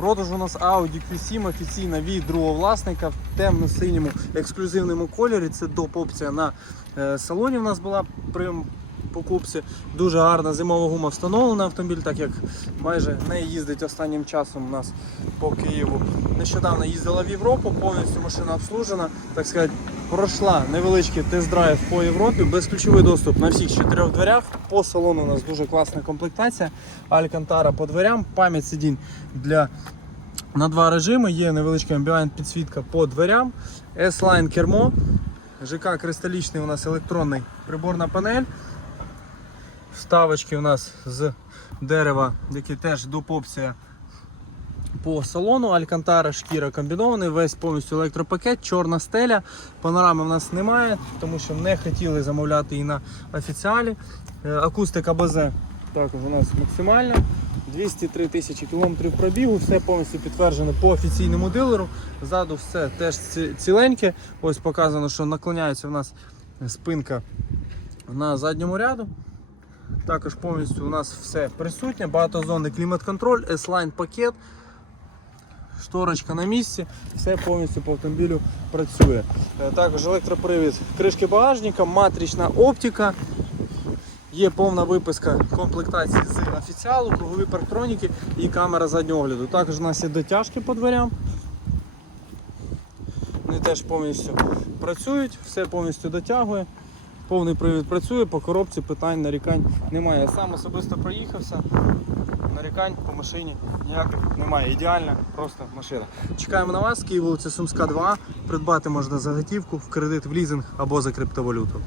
Продаж у нас Audi Q7 офіційна від другого власника в темно-синьому ексклюзивному кольорі. Це доп опція на е, салоні. У нас була при покупці. Дуже гарна зимова гума встановлена автомобіль, так як майже не їздить останнім часом у нас по Києву. Нещодавно їздила в Європу, повністю машина обслужена, так сказати, пройшла невеличкий тест-драйв по Європі, безключовий доступ на всіх чотирьох дверях. По салону у нас дуже класна комплектація. Алькантара по дверям, пам'ять сидінь для на два режими. Є невеличка амбіант підсвітка по дверям, S-Line кермо. ЖК кристалічний у нас електронний приборна панель. Вставочки у нас з дерева, які теж допопція по салону. Алькантара, шкіра комбінований, весь повністю електропакет, чорна стеля. Панорами в нас немає, тому що не хотіли замовляти її на офіціалі. Е, Акустика БЗ також у нас максимальна. 203 тисячі кілометрів пробігу, все повністю підтверджено по офіційному дилеру. Ззаду все теж ціленьке. Ось показано, що наклоняється в нас спинка на задньому ряду. Також повністю у нас все присутнє, багатозонний клімат-контроль, S-Line пакет, шторочка на місці, все повністю по автомобілю працює. Е, Також електропривід кришки багажника, матрична оптика. Є повна виписка комплектації з офіціалу, кругові парктроніки і камера заднього огляду. Також у нас є дотяжки по дверям. Вони теж повністю працюють, все повністю дотягує. Повний привід працює, по коробці питань, нарікань немає. Я сам особисто проїхався, нарікань по машині ніяких немає. Ідеальна просто машина. Чекаємо на вас, Київ, вулиця Сумська 2. Придбати можна за готівку, в кредит, в лізинг або за криптовалюту.